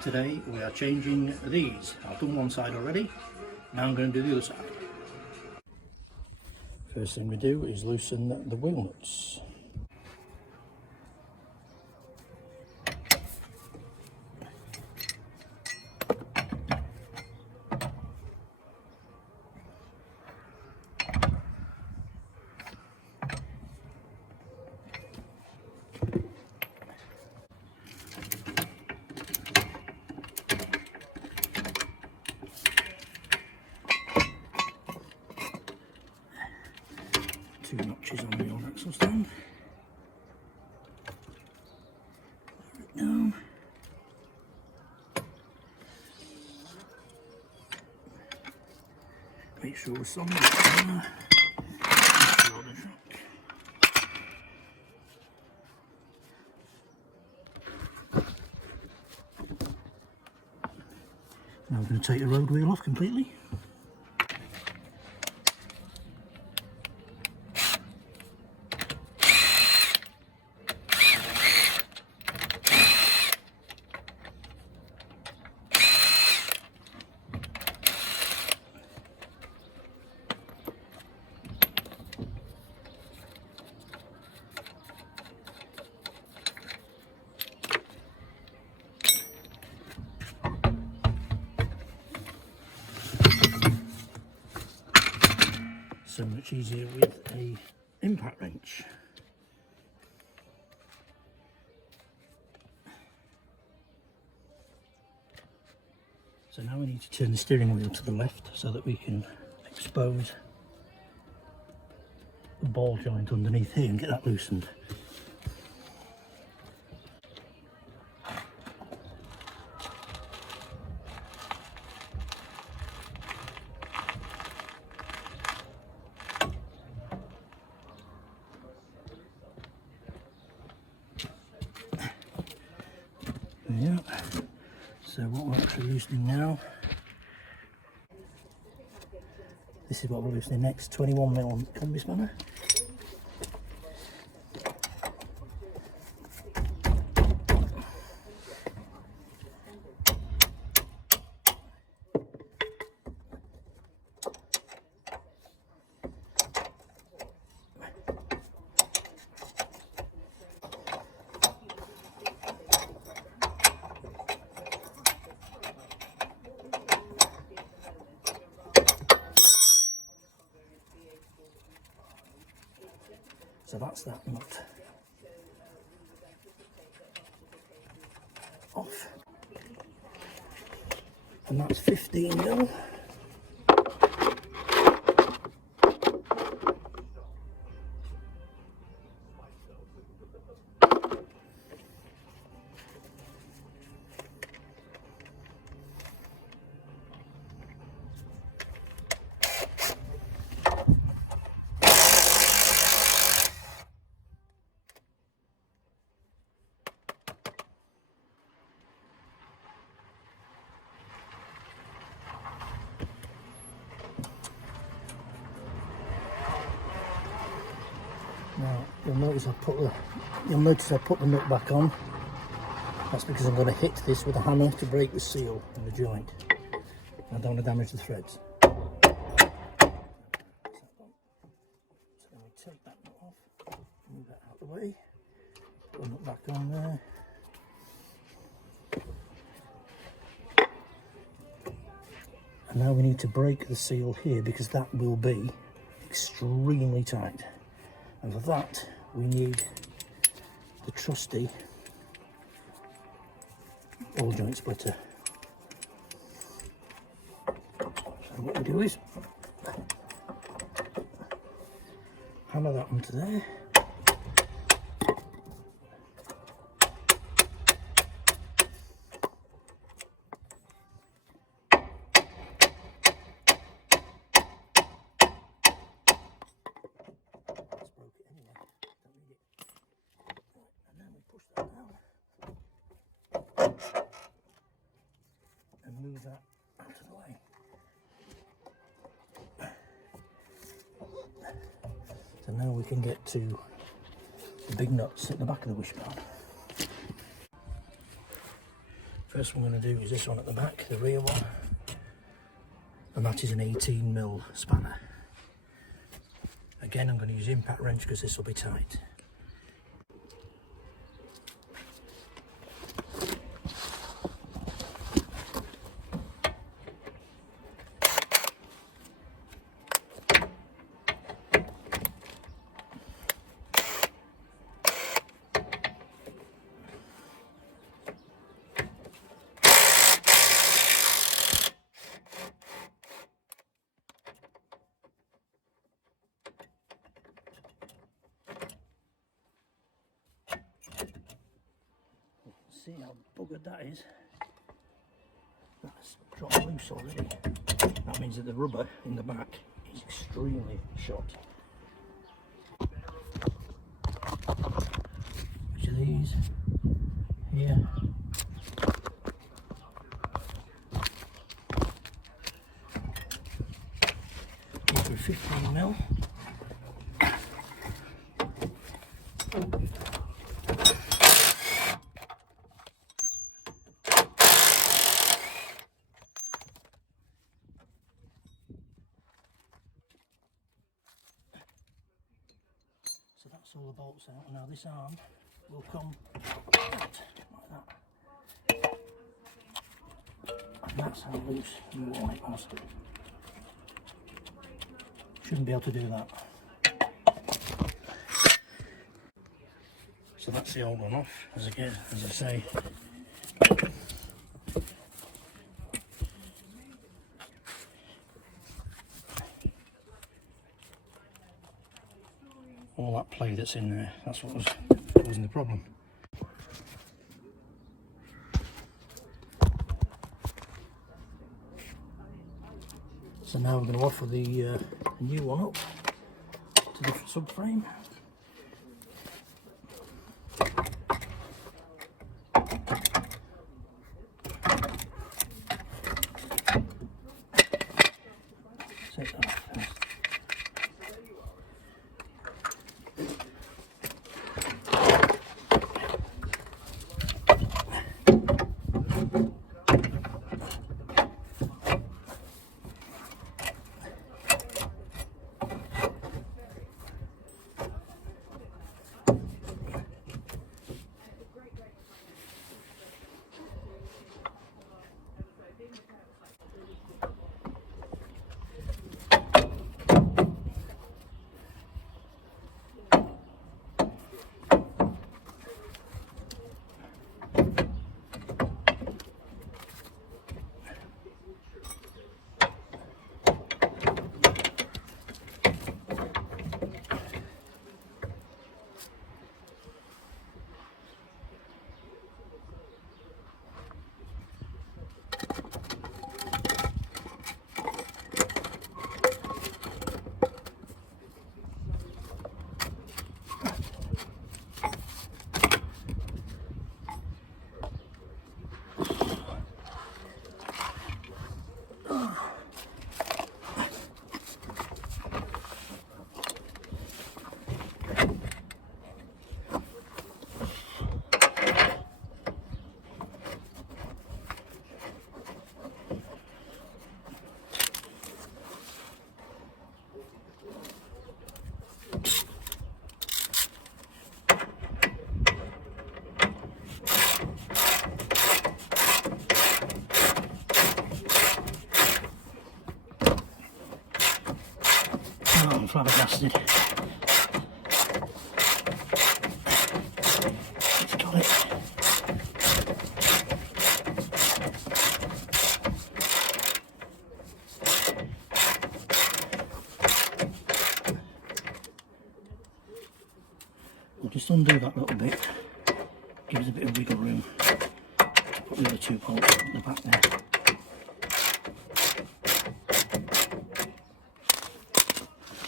Today we are changing these. I've done one side already, now I'm going to do the other side. First thing we do is loosen the wheel nuts. Two notches on the old axle stand. Down. Make sure we're solid. Now we're going to take the road wheel off completely. So much easier with a impact wrench. So now we need to turn the steering wheel to the left so that we can expose the ball joint underneath here and get that loosened. Yeah, so what we're actually loosening now, this is what we're loosening next, 21mm combi spanner. So that's that nut off, and that's 15mm. Now you'll notice I put the nut back on. That's because I'm going to hit this with a hammer to break the seal in the joint. I don't want to damage the threads. So then we take that nut off, move that out of the way, put the nut back on there. And now we need to break the seal here because that will be extremely tight. And for that, we need the trusty ball joint splitter. So what we do is hammer that onto there. And move that out of the way. So now we can get to the big nuts at the back of the wishbone. First one I'm going to do is this one at the back, the rear one, and that is an 18mm spanner. Again, I'm going to use impact wrench because this will be tight. See how buggered that is? That's dropped loose already. That means that the rubber in the back is extremely short. Which of these? Here. These are 15mm. So that's all the bolts out. Now this arm will come out like that. And that's how loose you want it must be. Shouldn't be able to do that. So that's the old one off, as I say. All that play that's in there, that's what was causing the problem. So now we're going to offer the new one up to the subframe. Take that off first. Oh, I'm flabbergasted. It's got it. We'll just undo that little bit, give us a bit of wiggle room to put the other two bolts at the back there.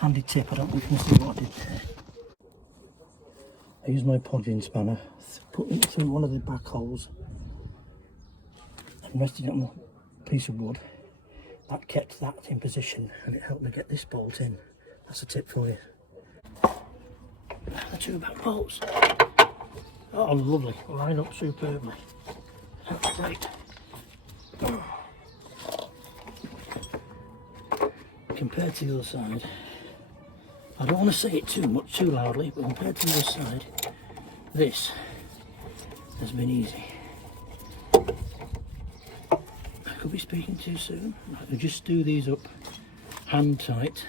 Handy tip, I don't know if you can see what I did there. I used my podging spanner, put it through one of the back holes and rested it on a piece of wood. That kept that in position and it helped me get this bolt in. That's a tip for you. The two back bolts. Oh, lovely, line up superbly. Right. Compared to the other side, I don't want to say it too loudly, but compared to the other side, this has been easy. I could be speaking too soon. I can just do these up hand tight.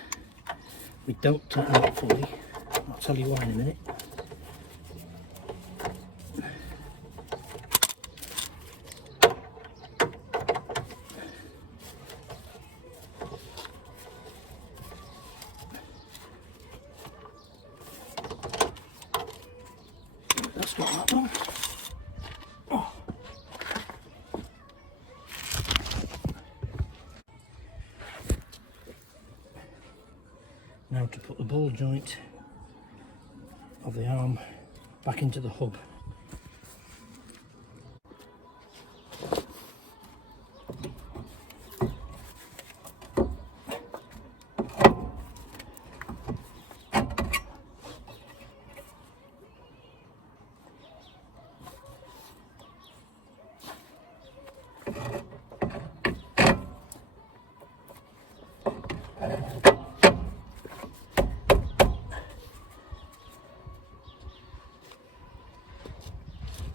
We don't tighten up fully. I'll tell you why in a minute. That's got that done. Oh. Now to put the ball joint of the arm back into the hub.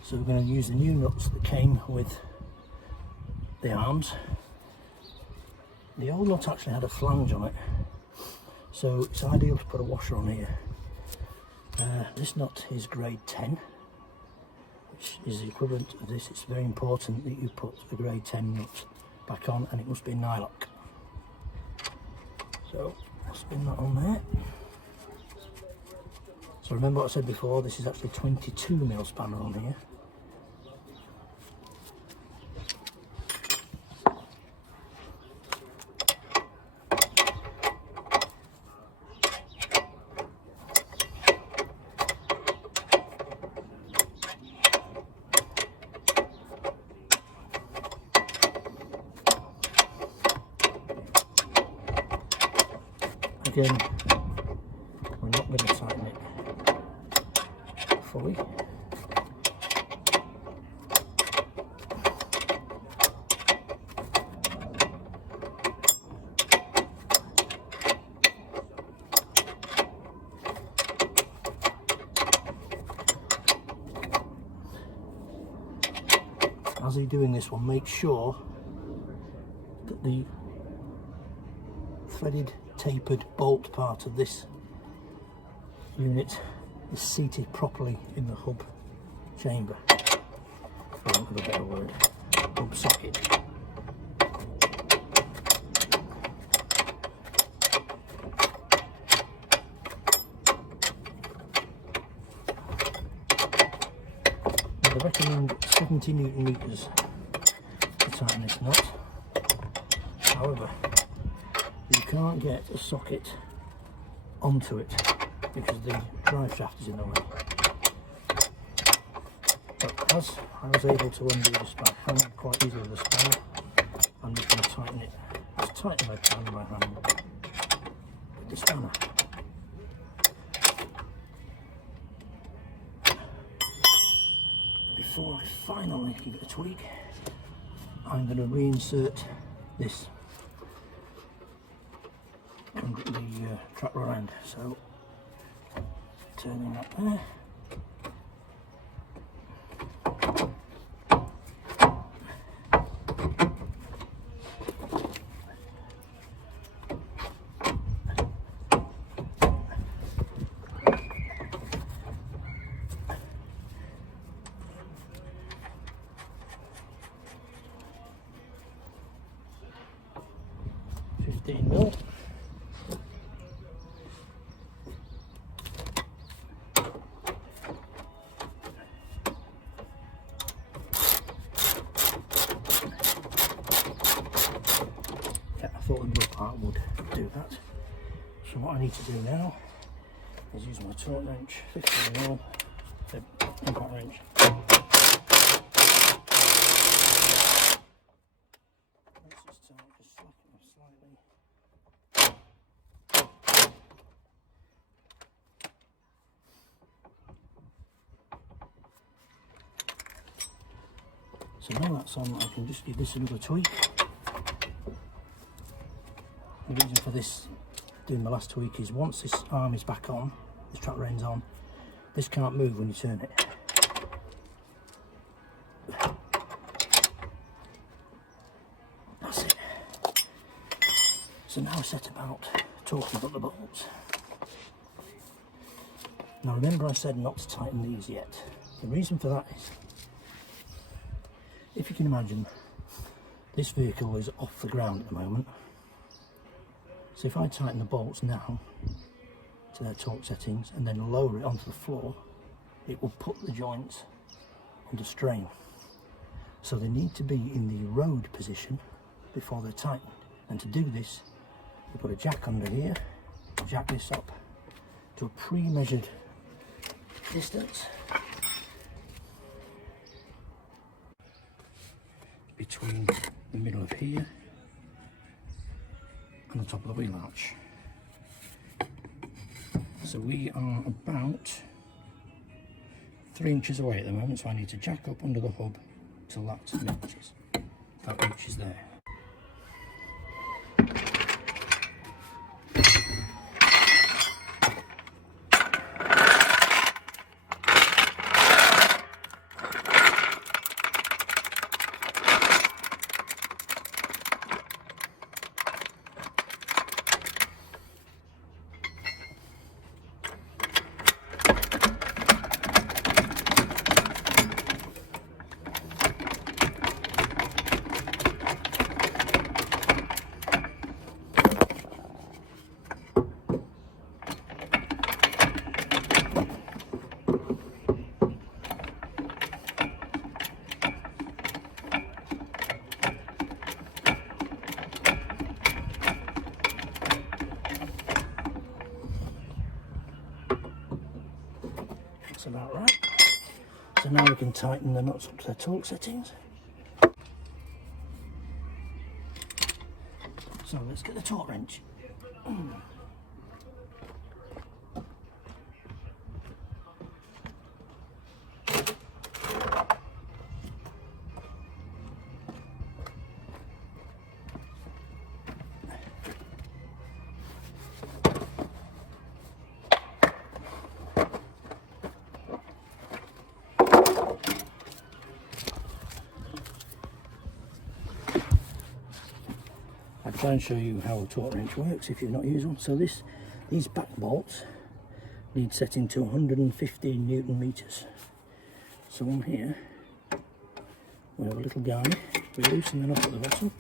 So we're going to use the new nuts that came with the arms. The old nut actually had a flange on it, so it's ideal to put a washer on here. This nut is grade 10, which is the equivalent of this. It's very important that you put a grade 10 nut back on, and it must be nylock. So I'll spin that on there. So remember what I said before, this is actually 22mm spanner on here. Again, we're not going to tighten it fully. As you're doing this one, make sure that the threaded tapered bolt part of this unit is seated properly in the hub chamber, for want of a better word, hub socket. Now they recommend 70 Newton meters to tighten this nut. However, you can't get a socket onto it because the drive shaft is in the way. But as I was able to undo the spanner quite easily with the spanner, I'm just going to tighten it as tight as I can by hand with the spanner. Before I finally give it a tweak, I'm going to reinsert this under the trap rod end. So turning that there. $15mm. Yeah, I thought the middle part would do that. So what I need to do now is use my torque wrench, 15mm impact wrench. Let's just slacken off slightly. So now that's on, I can just give this another tweak. The reason for this, doing the last tweak, is once this arm is back on, this track reins on, this can't move when you turn it. That's it. So now I set about talking about the bolts. Now remember I said not to tighten these yet. The reason for that is, if you can imagine, this vehicle is off the ground at the moment. So if I tighten the bolts now to their torque settings and then lower it onto the floor, it will put the joints under strain. So they need to be in the road position before they're tightened. And to do this, you put a jack under here, jack this up to a pre-measured distance between the middle of here and the top of the wheel arch. So we are about 3 inches away at the moment, so I need to jack up under the hub till that reaches there. That's about right. So now we can tighten the nuts up to their torque settings. So let's get the torque wrench. I'll try and show you how a torque wrench works if you've not used one. So these back bolts need setting to 115 Newton meters. So on here we have a little guy, we loosen the nut at the bottom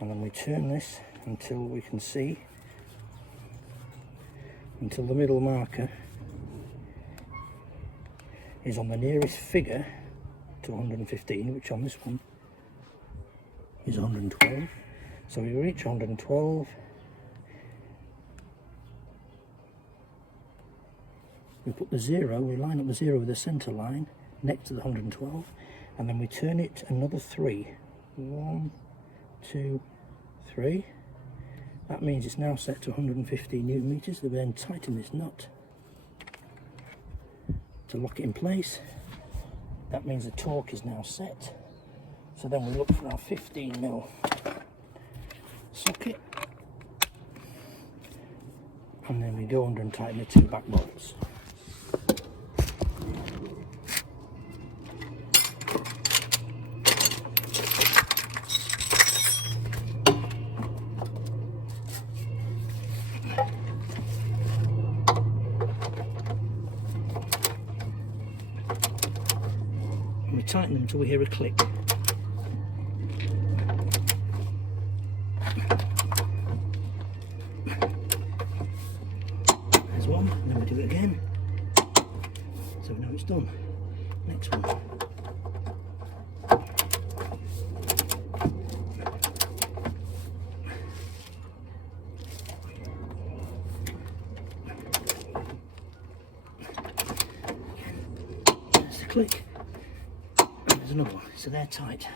and then we turn this until we can see, until the middle marker is on the nearest figure to 115, which on this one is 112. So we reach 112, we put the zero, we line up the zero with the centre line next to the 112, and then we turn it another 3. 1, 2, 3. That means it's now set to 115 Newton meters. We then tighten this nut to lock it in place. That means the torque is now set. So then we look for our 15mm socket, and then we go under and tighten the 2 back bolts. We tighten them until we hear a click. There's one, and then we do it again. So we know it's done. Next one. There's the click. There's another one, so they're tight.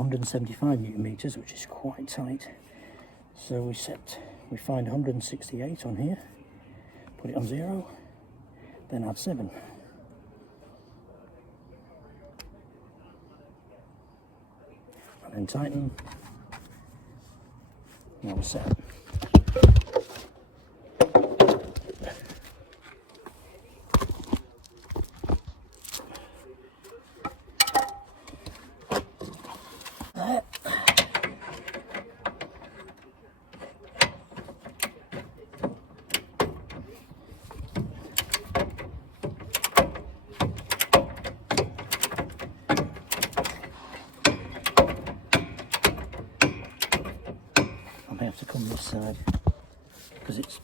175 newton meters, which is quite tight. So we find 168 on here, put it on 0, then add 7. And then tighten. Now we're set. There. I may have to come this side because it's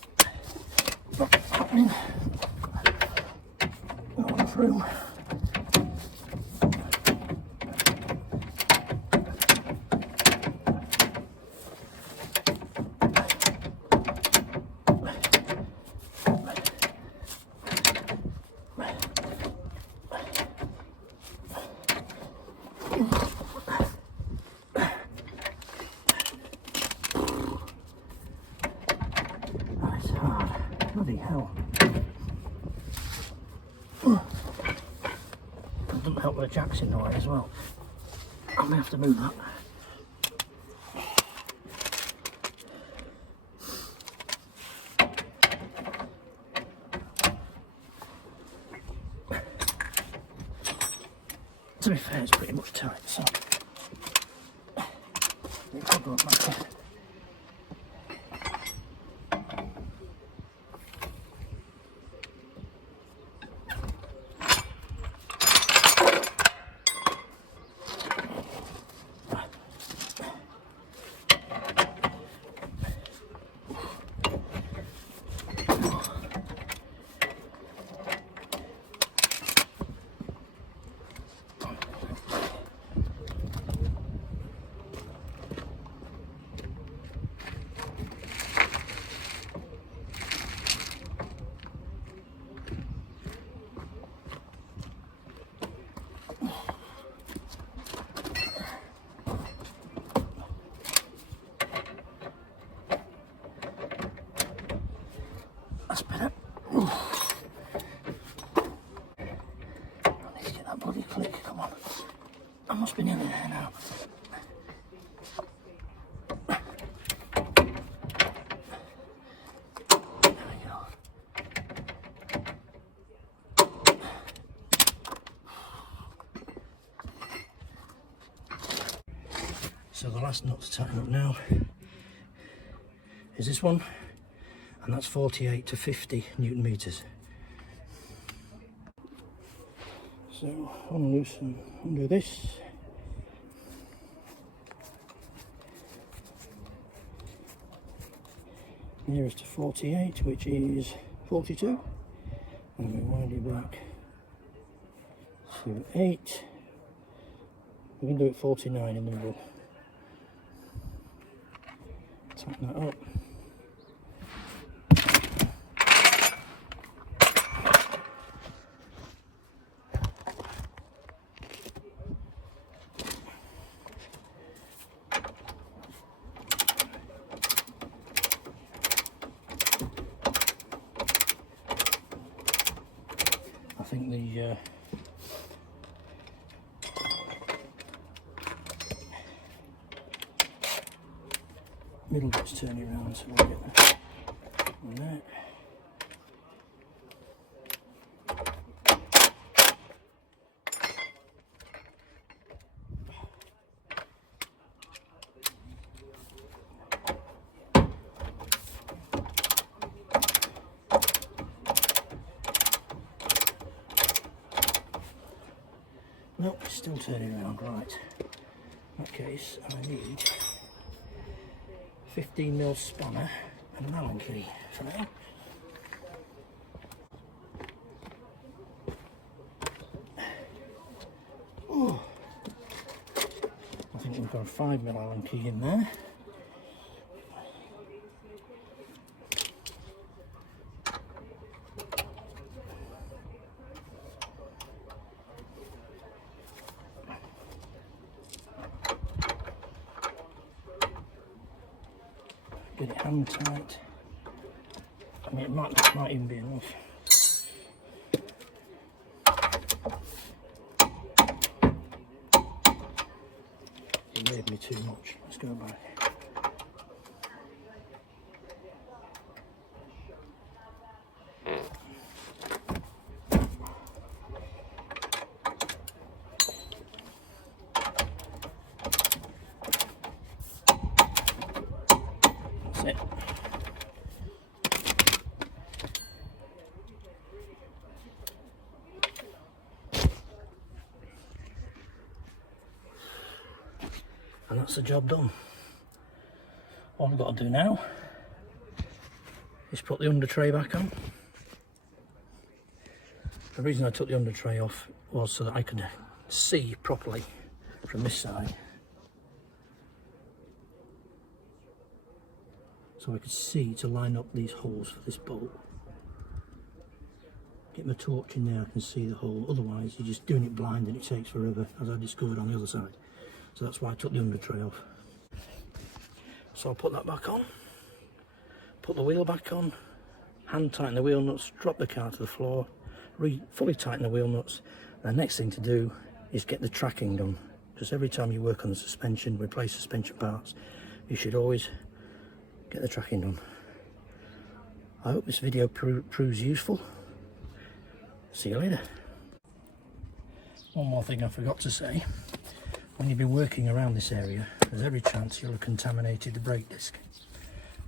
not happening. Going through. That's hard. Bloody hell. It doesn't help with the jacks in the way as well. I may have to move that. To be fair, it's pretty much tight, so it probably won't matter. That's better. Oof. I need to get that bloody click, come on. I must be nearly there now. There we go. So the last nut to tighten up now is this one. And that's 48 to 50 newton meters. So undo this. Nearest to 48, which is 42. And we wind it back to 8. We can do it 49 in the middle. Tighten that up. I think the middle bit's turning around, so we'll get that on there. Nope, it's still turning around, right. In that case, I need 15mm spanner and an Allen key for now. Ooh. I think we've got a 5mm Allen key in there. get it hand tight. I mean, it might even be enough. It may be too much. Let's go back. That's it. And that's the job done. All I've got to do now is put the under tray back on. The reason I took the under tray off was so that I could see properly from this side. So I could see to line up these holes for this bolt. Get my torch in there, I can see the hole. Otherwise you're just doing it blind and it takes forever, as I discovered on the other side. So that's why I took the under tray off. So I'll put that back on, put the wheel back on, hand tighten the wheel nuts, drop the car to the floor, fully tighten the wheel nuts. And the next thing to do is get the tracking done, because every time you work on the suspension, replace suspension parts, you should always get the tracking done. I hope this video proves useful. See you later. One more thing I forgot to say. When you've been working around this area, there's every chance you'll have contaminated the brake disc.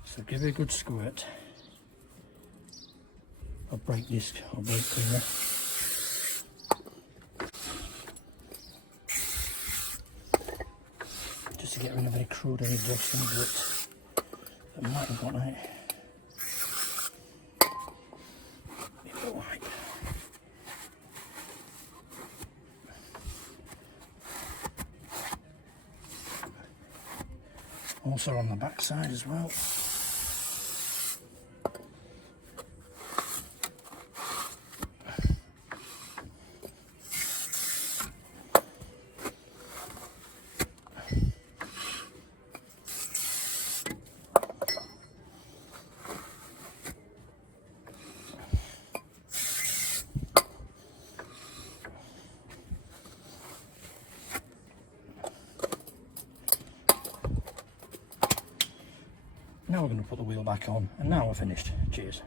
So give it a good squirt of brake disc or brake cleaner. Just to get rid of any crude, any dust and grit that might have got on it. Also on the back side as well. Now we're going to put the wheel back on, and now we're finished. Cheers.